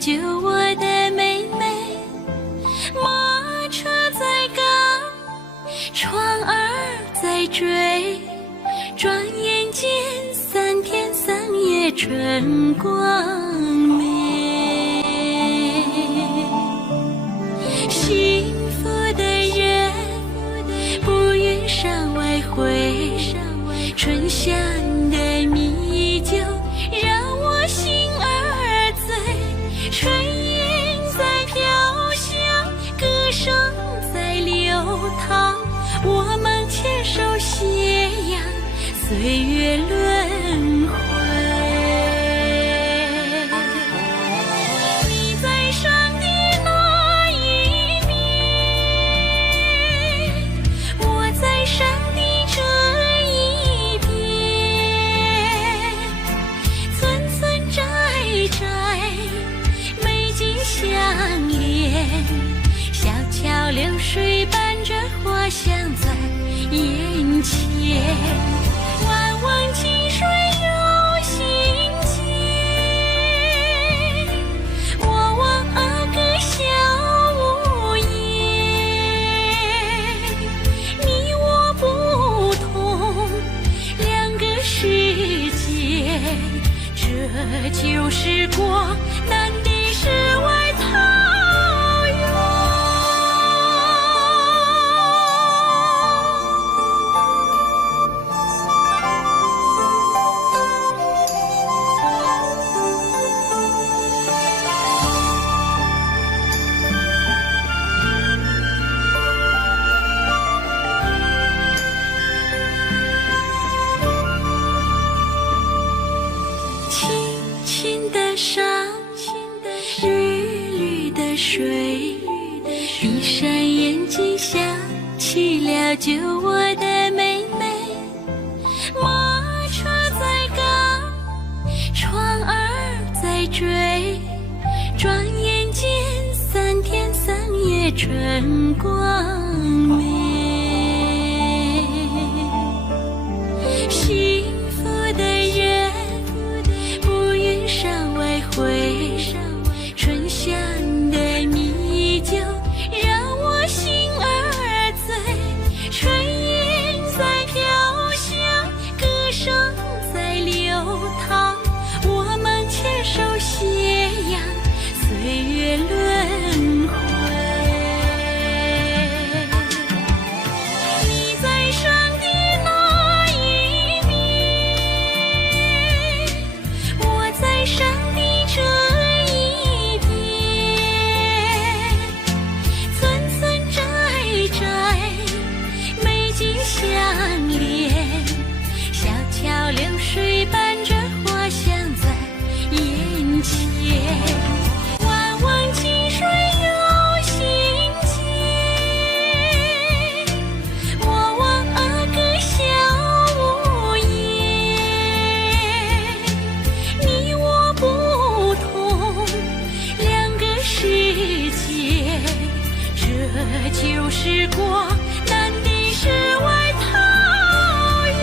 救我的妹妹。马车在赶，船儿在追，转眼间3天3夜春光美。幸福的人不愿山外回，春香的米酒让我心儿醉，炊烟在飘香，歌声在流淌，我们牵手斜阳，岁月轮回。你在山的那一边，我在山的这一边，村村寨寨美景相连，小桥流水伴着花香在眼前，万汪清水有心间，我望阿哥笑无言，你我不同两个世界，这就是国难的世外桃源。清清的山，绿绿的水，闭上眼睛想起了救我的妹妹。马车在赶，船儿在追，转眼间3天3夜春光美。幸福的人不愿山外回，春香的米酒让我心儿醉，炊烟在飘香，歌声在流淌，我们牵手斜阳，岁月轮回。你在山的那一边，我在山的这一边，村村寨寨美景相连，小桥流水伴着花香在眼前，万汪清水有心间，我望阿哥笑无言，你我不同两个世界，这就是国难的世外桃源。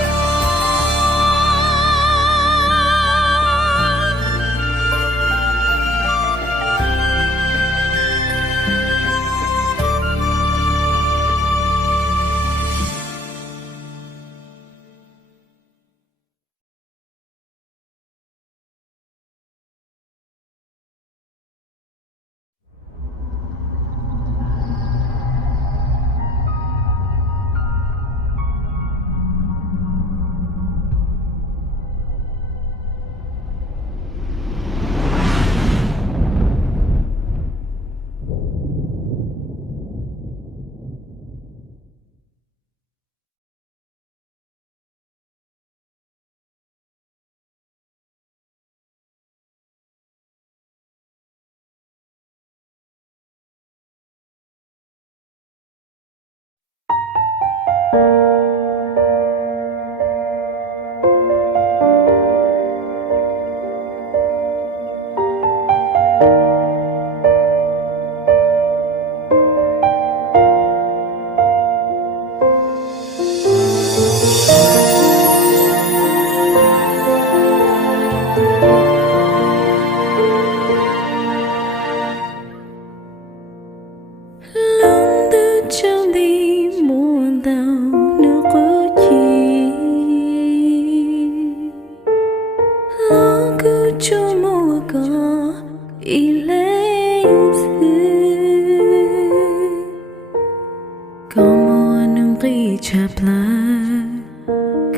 ghi chập là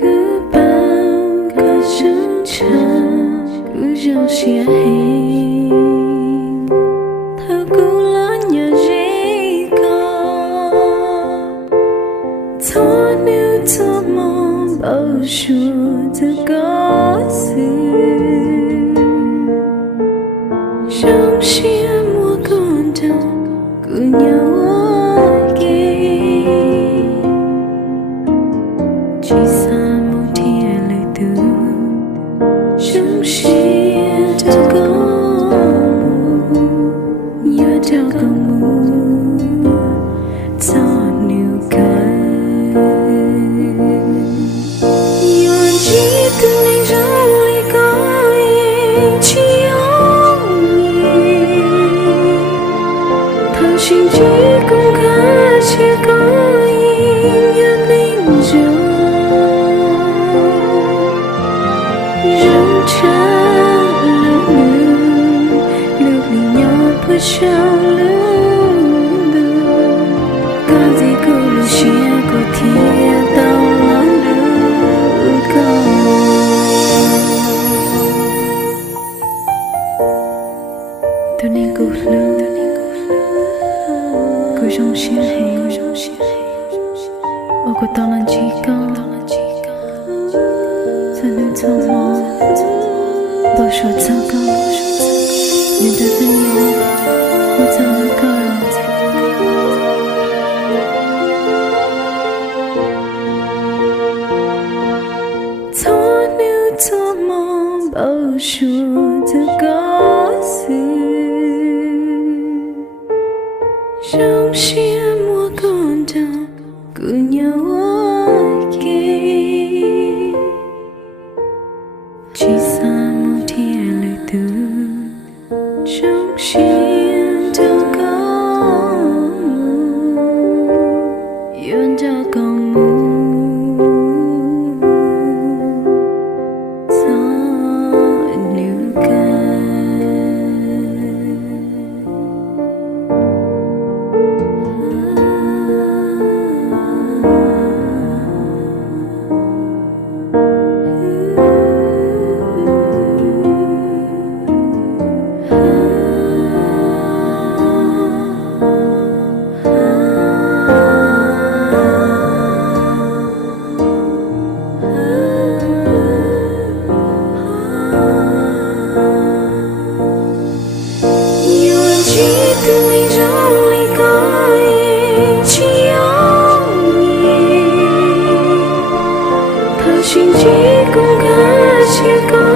cứ bao có chẳng chẳng cứ dòng xia hình thơ cũ lá nhà dễ có thó nếu thó mong bao chùa thơ có sự dòng xia mua con đâu cứ nhau chỉ xa một thiên lời từ trong xia đâu có nhớ đâu có mù cho nhiều cái yon chỉ từ này ra lời có chỉ ông thằng xin chỉ cũng khá chỉ có nhớ nên rồi sao lớn đường có gì cô lưu chia cô thiệt đau lòng được không tôi nên cô lưu cô trong chia hay ô cô tao là chỉ con giờ nên thâu mong bao số sao con nên đã thân nhau bao chùa thơ có sự trong xia mua con đâu cứ nhau kia chỉ xa một thiên lời từ trong xia đâu có yon đâu còn mù xin chỉ cũng khá chỉ có